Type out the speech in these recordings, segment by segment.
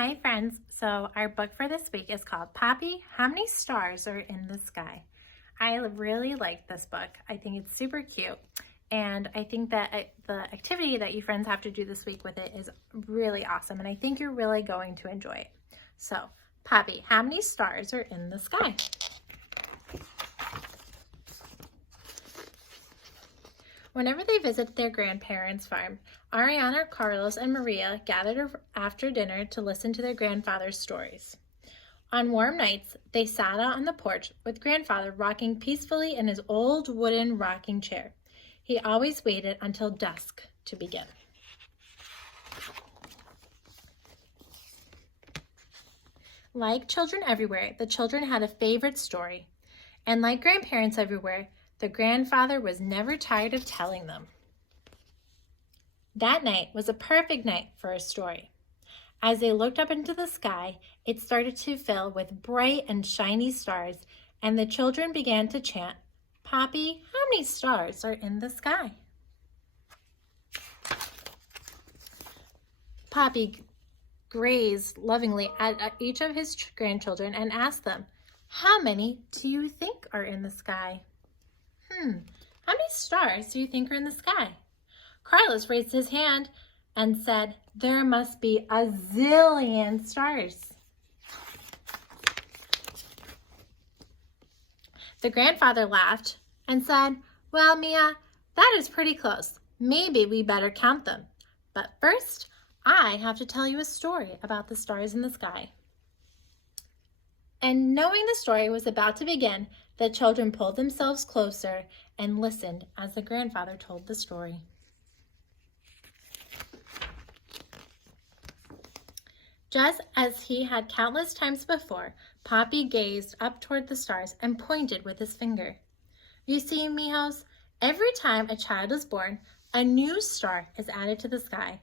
Hi friends, so our book for this week is called Papi, How Many Stars Are in the Sky? I really like this book. I think it's super cute, and I think that the activity that you friends have to do this week with it is really awesome, and I think you're really going to enjoy it. So, Papi, how many stars are in the sky? Whenever they visit their grandparents' farm, Ariana, Carlos, and Maria gathered after dinner to listen to their grandfather's stories. On warm nights, they sat out on the porch with grandfather rocking peacefully in his old wooden rocking chair. He always waited until dusk to begin. Like children everywhere, the children had a favorite story. And like grandparents everywhere, the grandfather was never tired of telling them. That night was a perfect night for a story. As they looked up into the sky, it started to fill with bright and shiny stars, and the children began to chant, "Papi, how many stars are in the sky?" Papi gazed lovingly at each of his grandchildren and asked them, "How many do you think are in the sky?" How many stars do you think are in the sky? Carlos raised his hand and said, "There must be a zillion stars." The grandfather laughed and said, "Well, Mia, that is pretty close. Maybe we better count them. But first, I have to tell you a story about the stars in the sky." And knowing the story was about to begin, the children pulled themselves closer and listened as the grandfather told the story. Just as he had countless times before, Papi gazed up toward the stars and pointed with his finger. "You see, mijos, every time a child is born, a new star is added to the sky,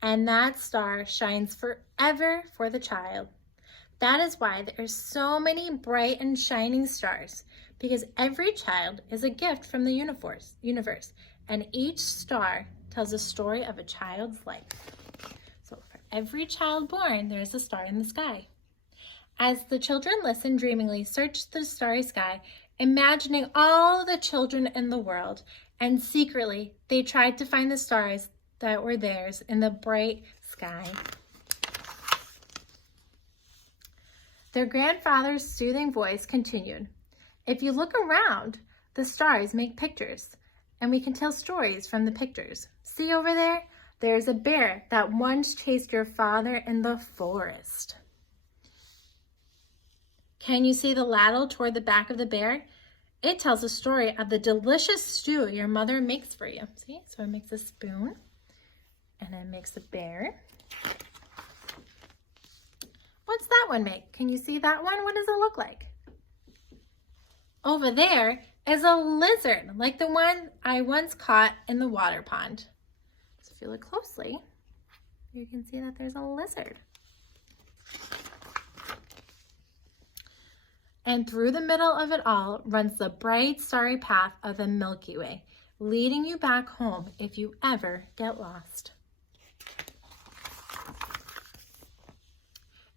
and that star shines forever for the child. That is why there are so many bright and shining stars, because every child is a gift from the universe, and each star tells a story of a child's life." So for every child born, there is a star in the sky. As the children listened dreamingly, searched the starry sky, imagining all the children in the world, and secretly they tried to find the stars that were theirs in the bright sky. Their grandfather's soothing voice continued, "If you look around, the stars make pictures, and we can tell stories from the pictures. See over there? There is a bear that once chased your father in the forest. Can you see the ladle toward the back of the bear? It tells a story of the delicious stew your mother makes for you." See, so it makes a spoon, and it makes a bear. What's that one make? Can you see that one? What does it look like? Over there is a lizard, like the one I once caught in the water pond. So if you look closely, you can see that there's a lizard. And through the middle of it all runs the bright, starry path of the Milky Way, leading you back home if you ever get lost.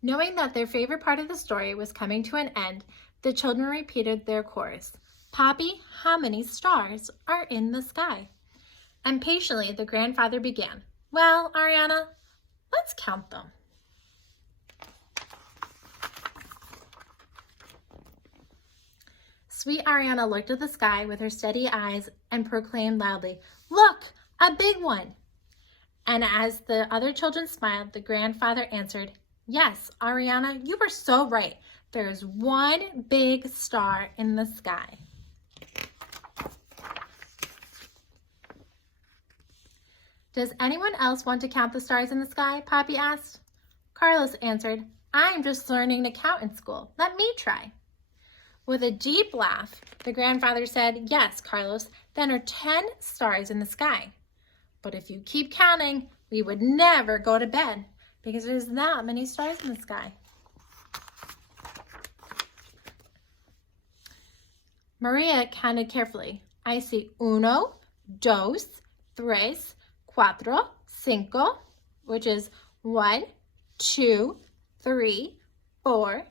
Knowing that their favorite part of the story was coming to an end, the children repeated their chorus, "Papi, how many stars are in the sky?" And patiently, the grandfather began, "Well, Ariana, let's count them." Sweet Ariana looked at the sky with her steady eyes and proclaimed loudly, "Look, a big one!" And as the other children smiled, the grandfather answered, "Yes, Ariana, you were so right. There is one big star in the sky." "Does anyone else want to count the stars in the sky?" Papi asked. Carlos answered, "I'm just learning to count in school. Let me try." With a deep laugh, the grandfather said, "Yes, Carlos, then are 10 stars in the sky. But if you keep counting, we would never go to bed, because there's that many stars in the sky." Maria counted carefully. "I see 1, 2, 3, 4, 5, which is 1, 2, 3, 4,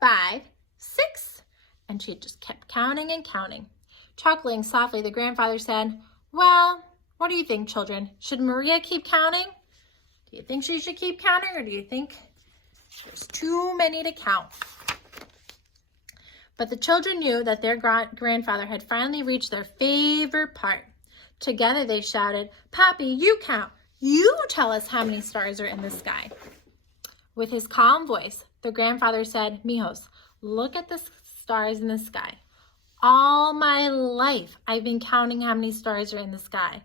5, 6. And she just kept counting and counting. Chuckling softly, the grandfather said, "Well, what do you think, children? Should Maria keep counting? Do you think she should keep counting, or do you think there's too many to count?" But the children knew that their grandfather had finally reached their favorite part. Together they shouted, "Papi, you count. You tell us how many stars are in the sky." With his calm voice, the grandfather said, "Mijos, look at the stars in the sky. All my life, I've been counting how many stars are in the sky."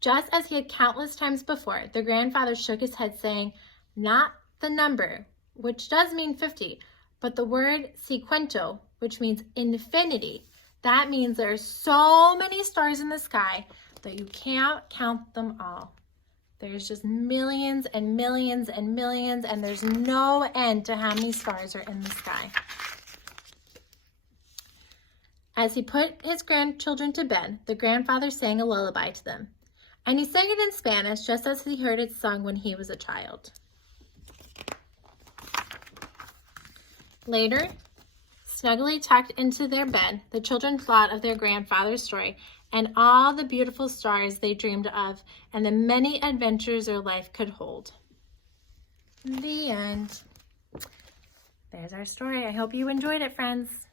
Just as he had countless times before, the grandfather shook his head, saying, "Not the number, which does mean 50, but the word sequento, which means infinity. That means there are so many stars in the sky that you can't count them all. There's just millions and millions and millions, and there's no end to how many stars are in the sky." As he put his grandchildren to bed, the grandfather sang a lullaby to them. And he sang it in Spanish, just as he heard it sung when he was a child. Later, snugly tucked into their bed, the children thought of their grandfather's story and all the beautiful stars they dreamed of and the many adventures their life could hold. The end. There's our story. I hope you enjoyed it, friends.